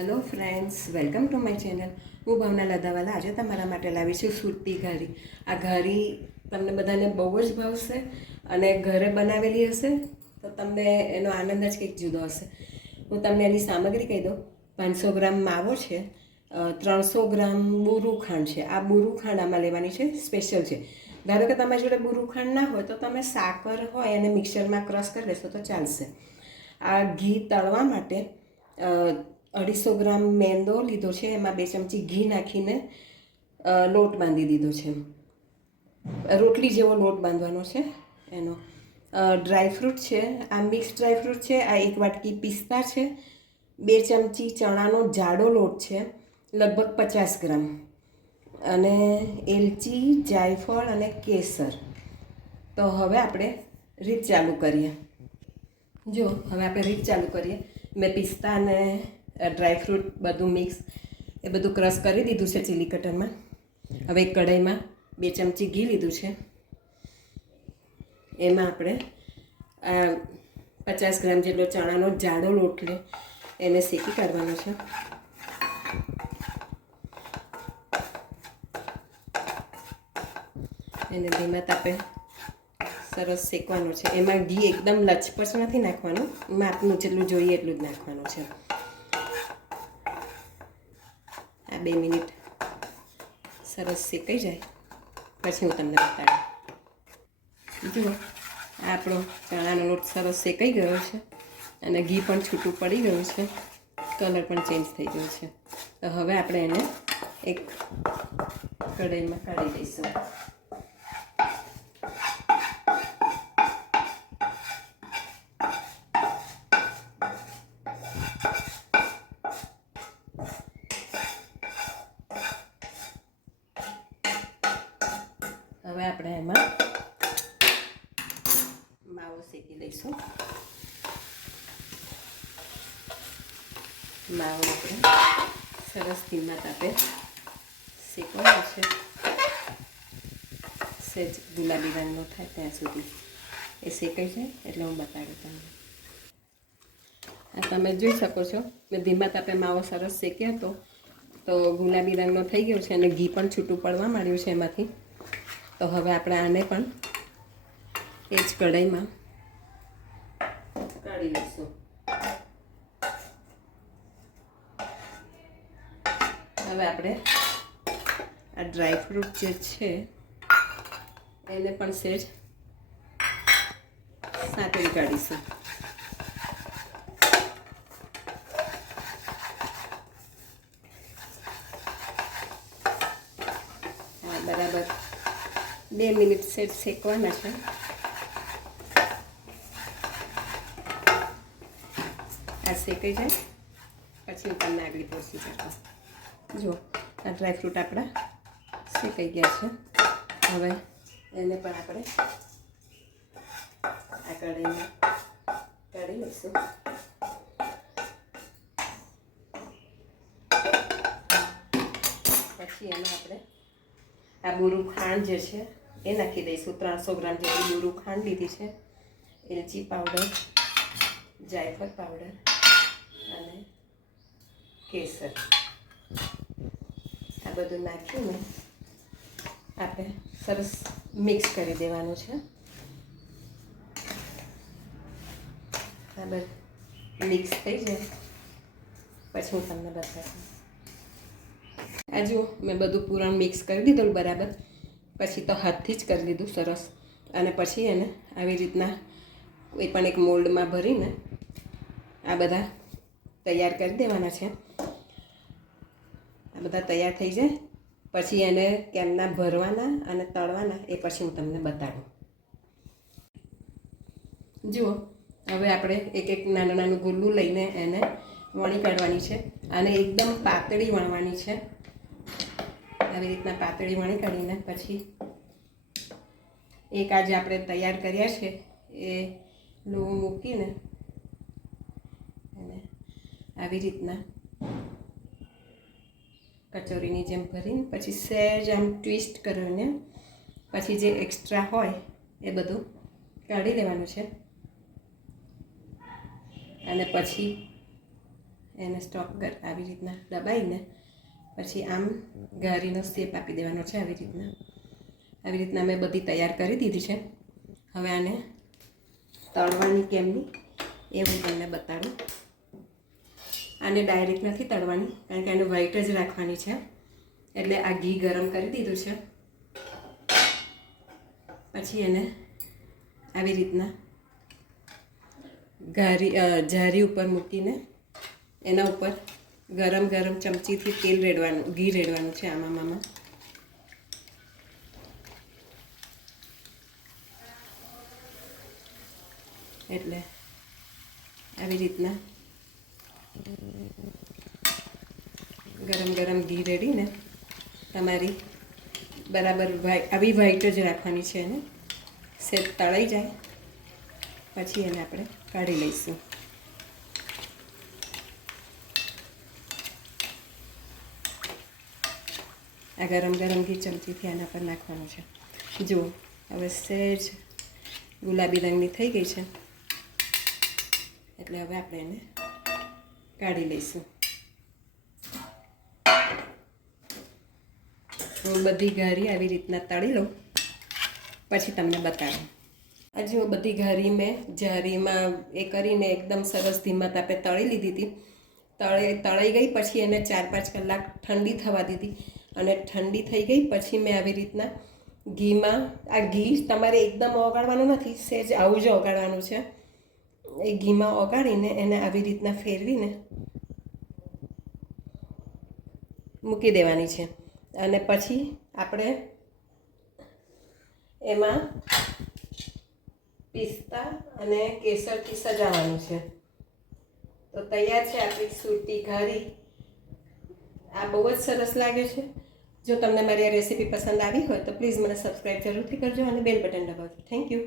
Hello friends, welcome to my channel. હું ભાવના લદાવાલા. આજે તમારા માટે લાવી છું સુરતી ઘારી. આ ઘારી તમને બધાને બહુ જ ભાવશે અને ઘરે બનાવેલી હશે તો તમને એનો આનંદ જ કંઈક જુદો હશે. હું તમને એની સામગ્રી કહી દઉં. 500 ગ્રામ માવો છે, 300 ગ્રામ બુરુ ખાંડ છે. આ બુરુ ખાંડ આમાં લેવાની છે, સ્પેશિયલ છે. ધારો કે તમારી જોડે બુરુ ખાંડ ના હોય તો તમે સાકર હોય અને મિક્સરમાં ક્રશ કરી લેશો તો ચાલશે. આ ઘી તળવા માટે 250 ગ્રામ મેંદો લીધો છે. એમાં 2 ચમચી ઘી નાખીને લોટ બાંધી દીધો છે. રોટલી જેવો લોટ બાંધવાનો છે એનો. ડ્રાયફ્રૂટ છે, આ મિક્સ ડ્રાયફ્રૂટ છે. આ 1 વાટકી પિસ્તા છે, 2 ચમચી ચણાનો જાડો લોટ છે, લગભગ 50 ગ્રામ, અને એલચી, જાયફળ અને કેસર. તો હવે આપણે રીત ચાલુ કરીએ. જો હવે આપણે રીત ચાલુ કરીએ. મેં પિસ્તા અને ડ્રાયફ્રૂટ બધું મિક્સ એ બધું ક્રશ કરી દીધું છે ચીલી કટરમાં. હવે એક કઢાઈમાં 2 ચમચી ઘી લીધું છે. એમાં આપણે 50 ગ્રામ જેટલો ચણાનો જાડો લોટ લે એને શેકી કાઢવાનો છે. એને ધીમા તાપે સરસ શેકવાનો છે. એમાં ઘી એકદમ લચપચ નથી નાખવાનું, માપનું જેટલું જોઈએ એટલું જ નાખવાનું છે. આ 2 મિનિટ સરસ શેકાઈ જાય પછી હું તમને બતાડું. જુઓ, આપણો ચણાનો લોટ સરસ શેકાઈ ગયો છે અને ઘી પણ છૂટું પડી ગયું છે, કલર પણ ચેન્જ થઈ ગયો છે. તો હવે આપણે એને એક કઢાઈમાં કાઢી દઈશું. હવે આપણે એમાં માવો શેકી લઈશું. માવો આપણે સરસ ધીમા તાપે શેકવાનો છે, સહેજ ગુલાબી રંગનો થાય ત્યાં સુધી એ શેકાઈ જાય એટલે હું બતાડું તમને. આ તમે જોઈ શકો છો, મેં ધીમા તાપે માવો સરસ શેક્યો હતો તો ગુલાબી રંગનો થઈ ગયો છે અને ઘી પણ છૂટું પડવા માંડ્યું છે એમાંથી. તો હવે આપણે આને પણ એ જ કઢાઈમાં કાઢી લઈશું. હવે આપણે આ ડ્રાયફ્રૂટ જે છે એને પણ સહેજ સાંતળી કાઢીશું. બરાબર 2 મિનિટ સહેજ શેકવાના છે. આ શેકાઈ જાય પછી હું તમને આગળ પ્રોસીજર કહું. જુઓ, આ ડ્રાયફ્રૂટ આપણા શેકાઈ ગયા છે. હવે એને પણ આપણે આ કઢાઈમાં કાઢી લઈશું. પછી એમાં આપણે આ બુરુ ખાંડ જે છે એ નાખી દઈશું. 300 ગ્રામ જેટલી બુરુ ખાંડ લીધી છે, એલચી પાવડર, જાયફળ પાવડર અને કેસર. આ બધું નાખીને આપણે સરસ મિક્સ કરી દેવાનું છે. આ બધું મિક્સ થઈ જાય પછી હું તમને બતાવું. આ જુઓ, મેં બધું પૂરણ મિક્સ કરી દીધું બરાબર. પછી તો હાથથી જ કરી લીધું સરસ. અને પછી એને આવી રીતના કોઈ પણ એક મોલ્ડમાં ભરીને આ બધા તૈયાર કરી દેવાના છે. આ બધા તૈયાર થઈ જાય પછી એને કેમના ભરવાના અને તળવાના એ પછી હું તમને બતાડું. જુઓ, હવે આપણે એક એક નાનું નાનું ગુલ્લું લઈને એને વણી કાઢવાની છે. આને એકદમ પાતળી વણવાની છે. આવી રીતના પાતળી વણી કાઢીને પછી એક આજે આપણે તૈયાર કર્યા છે એ લોહું મૂકીને અને આવી રીતના કચોરીની જેમ ભરીને પછી સહેજ આમ ટ્વિસ્ટ કરીને પછી જે એક્સ્ટ્રા હોય એ બધું કાઢી લેવાનું છે. અને પછી એને સ્ટોક કર આવી રીતના દબાઈને પછી આમ ઘારીનો શેપ આપી દેવાનો છે. આવી રીતના મેં બધી તૈયાર કરી દીધી છે. હવે આને તળવાની કેમની એ હું તમને બતાડું. આને ડાયરેક્ટ નથી તળવાની, કારણ કે આને વ્હાઈટ જ રાખવાની છે. એટલે આ ઘી ગરમ કરી દીધું છે. પછી એને આવી રીતના જારી ઉપર મૂકીને એના ઉપર ગરમ ગરમ ચમચીથી તેલ રેડવાનું, ઘી રેડવાનું છે આમાં. એટલે આવી રીતના ગરમ ગરમ ઘી રેડીને તમારી બરાબર આવી વ્હાઈટ જ રાખવાની છે. એને સેજ તળાઈ જાય પછી એને આપણે કાઢી લઈશું. આ ગરમ ગરમ ઘી ચમચીથી આના પર નાખવાનું છે. જુઓ હવે સહેજ ગુલાબી રંગની થઈ ગઈ છે. એટલે હવે આપણે એને કાઢી લઈશું. હું બધી ઘારી આવી રીતના તળી લઉં પછી તમને બતાડું. આ જુઓ બધી ઘારી મેં જારીમાં એ કરીને એકદમ સરસ ધીમા તાપે તળી લીધી હતી. તળાઈ ગઈ પછી એને 4-5 કલાક ઠંડી થવા દીધી અને ઠંડી થઈ ગઈ પછી મેં આવી રીતના ઘીમાં, આ ઘી તમારે એકદમ ઓગાળવાનું નથી, સહેજ આવું જ ઓગાળવાનું છે. એ ઘીમાં ઓગાળીને એને આવી રીતના ફેરવીને મૂકી દેવાની છે. અને પછી આપણે એમાં પિસ્તા અને કેસરથી સજાવવાનું છે. તો તૈયાર છે આપણી સુરતી ઘારી. આ બહુ જ સરસ લાગે છે. જો તમને મારી આ રેસીપી પસંદ આવી હોય તો પ્લીઝ મને સબસ્ક્રાઈબ જરૂરથી કરજો અને બેલ બટન દબાવજો. Thank you.